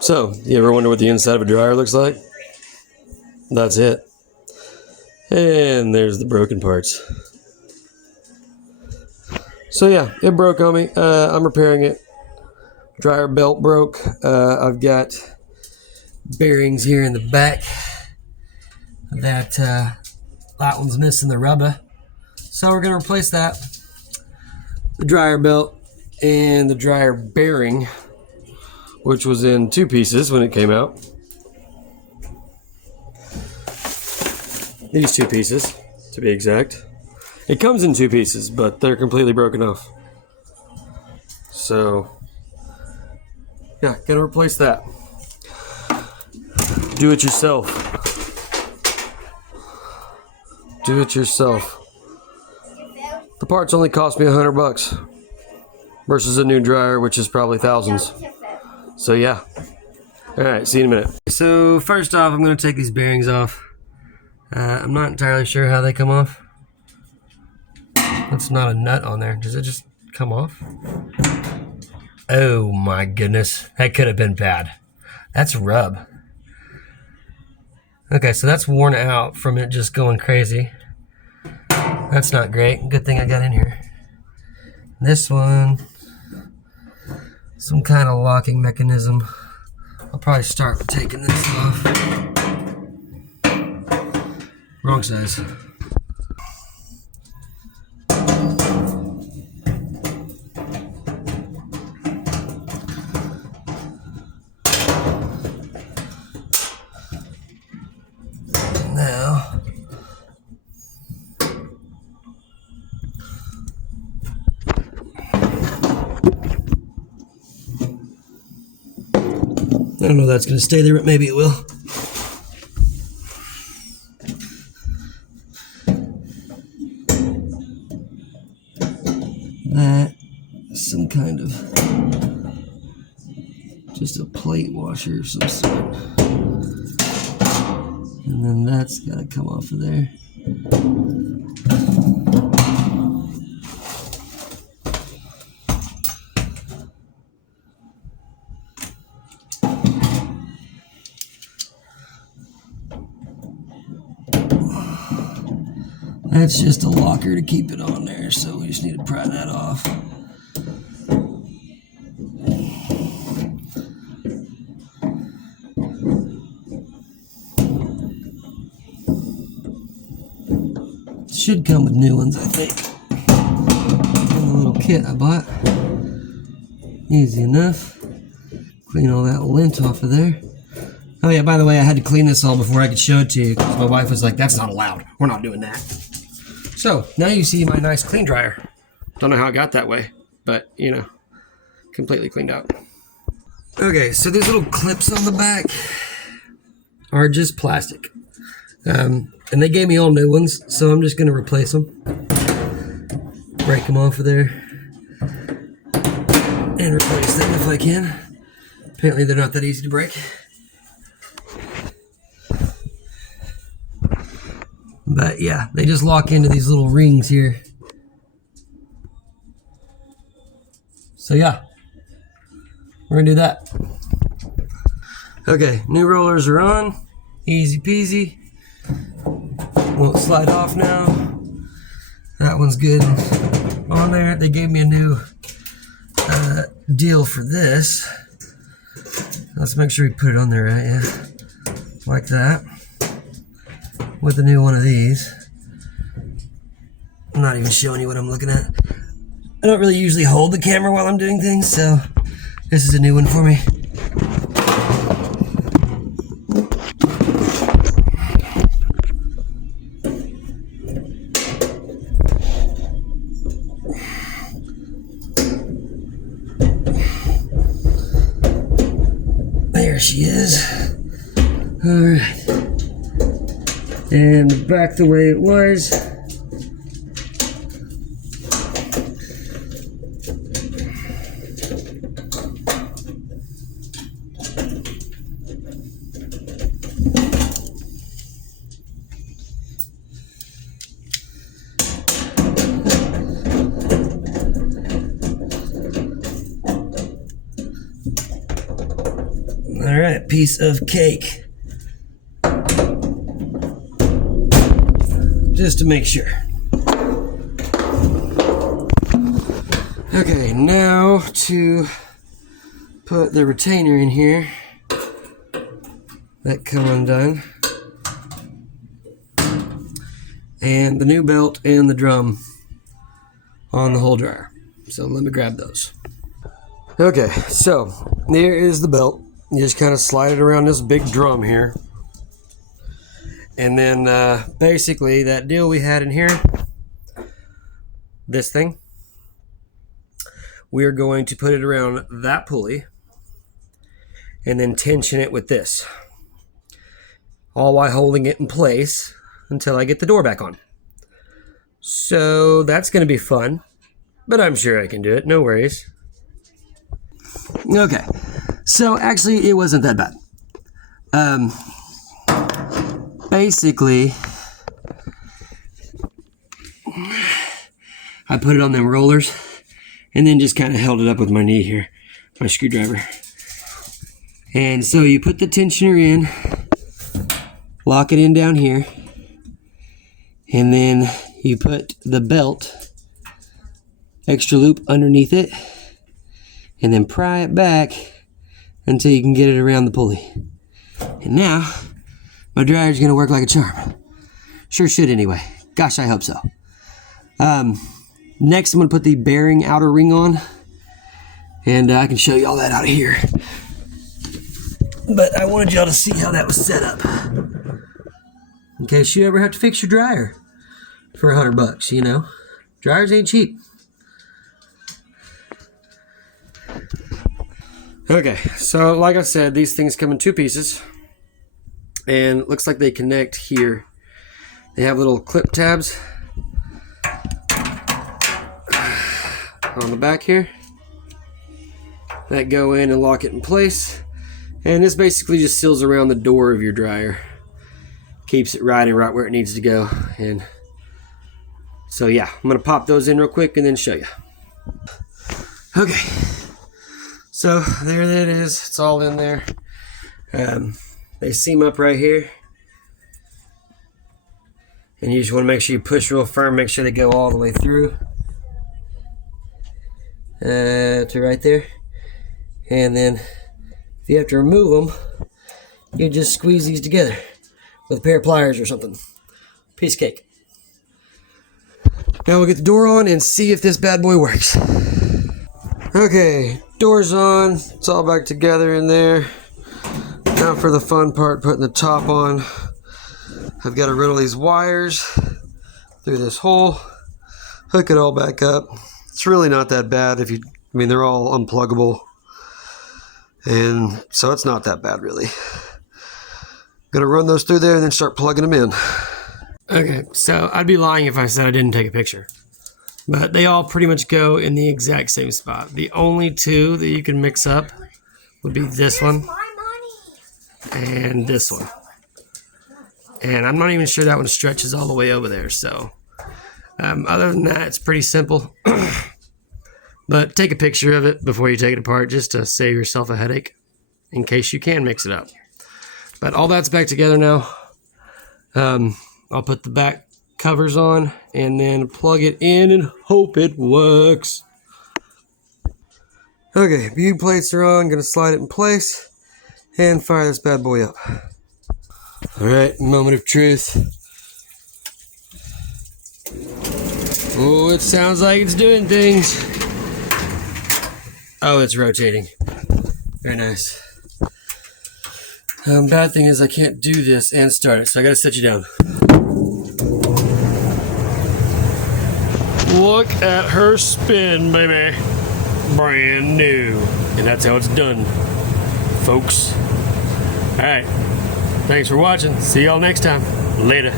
So, you ever wonder what the inside of a dryer looks like? That's it. And there's the broken parts. So yeah, it broke on me. I'm repairing it. Dryer belt broke. I've got bearings here in the back that one's missing the rubber. So we're going to replace that. The dryer belt and the dryer bearing, which was in 2 pieces when it came out. These 2 pieces, to be exact. It comes in 2 pieces, but they're completely broken off. So, yeah, gotta replace that. Do it yourself. Do it yourself. The parts only cost me $100 versus a new dryer, which is probably thousands. So yeah. All right, see you in a minute. So first off, I'm gonna take these bearings off. I'm not entirely sure how they come off. That's not a nut on there. Does it just come off? Oh my goodness, that could have been bad. That's rub. Okay, so that's worn out from it just going crazy. That's not great. Good thing I got in here. This one, some kind of locking mechanism. I'll probably start with taking this off. Wrong size. Now, I don't know if that's going to stay there, but maybe it will. That is some kind of, just a plate washer of some sort. And then that's got to come off of there. That's just a locker to keep it on there, so we just need to pry that off. Should come with new ones, I think. And a little kit I bought. Easy enough. Clean all that lint off of there. Oh yeah, by the way, I had to clean this all before I could show it to you, because my wife was like, that's not allowed. We're not doing that. So, now you see my nice clean dryer. Don't know how it got that way, but, you know, completely cleaned out. Okay, so these little clips on the back are just plastic. And they gave me all new ones, so I'm just going to replace them. Break them off of there. And replace them if I can. Apparently they're not that easy to break. But yeah, they just lock into these little rings here. So yeah, we're gonna do that. Okay, new rollers are on. Easy peasy. Won't slide off now. That one's good on there. They gave me a new deal for this. Let's make sure we put it on there right, yeah. Like that. With a new one of these. I'm not even showing you what I'm looking at. I don't really usually hold the camera while I'm doing things, so this is a new one for me. There she is. All right. And back the way it was. All right, piece of cake. Just to make sure. Okay, now to put the retainer in here. That come undone. And the new belt and the drum on the whole dryer. So let me grab those. Okay, so there is the belt. You just kind of slide it around this big drum here. And then basically that deal we had in here, this thing, we're going to put it around that pulley and then tension it with this, all while holding it in place until I get the door back on. So that's going to be fun, but I'm sure I can do it, no worries. Okay, so actually it wasn't that bad. Basically, I put it on them rollers and then just kind of held it up with my knee here, my screwdriver. And so you put the tensioner in, lock it in down here, and then you put the belt extra loop underneath it, and then pry it back until you can get it around the pulley. And now, my dryer's gonna work like a charm. Sure should anyway. Gosh, I hope so. Next, I'm gonna put the bearing outer ring on, and I can show you all that out of here. But I wanted y'all to see how that was set up, in case you ever have to fix your dryer for $100, you know. Dryers ain't cheap. Okay, so like I said, these things come in two pieces, and it looks like they connect here. They have little clip tabs on the back here that go in and lock it in place, and this basically just seals around the door of your dryer, keeps it riding right where it needs to go. And so yeah, I'm gonna pop those in real quick and then show you. Okay, so there that is. It's all in there. They seam up right here, and you just want to make sure you push real firm, make sure they go all the way through to right there. And then if you have to remove them, you just squeeze these together with a pair of pliers or something. Piece of cake. Now we'll get the door on and see if this bad boy works. Okay, door's on. It's all back together in there. Now for the fun part, putting the top on. I've got to riddle these wires through this hole, hook it all back up. It's really not that bad if you, I mean, they're all unpluggable, and so it's not that bad really. Gonna run those through there and then start plugging them in. Okay, so I'd be lying if I said I didn't take a picture, but they all pretty much go in the exact same spot. The only two that you can mix up would be this one and this one. And I'm not even sure that one stretches all the way over there. So other than that, it's pretty simple. But take a picture of it before you take it apart, just to save yourself a headache in case you can mix it up. But all that's back together now. I'll put the back covers on and then plug it in and hope it works. Okay, bead plates are on. Gonna slide it in place and fire this bad boy up. All right, moment of truth. Oh, it sounds like it's doing things. Oh, it's rotating. Very nice. Bad thing is I can't do this and start it, so I gotta set you down. Look at her spin, baby. Brand new. And that's how it's done, folks. All right. Thanks for watching. See y'all next time. Later.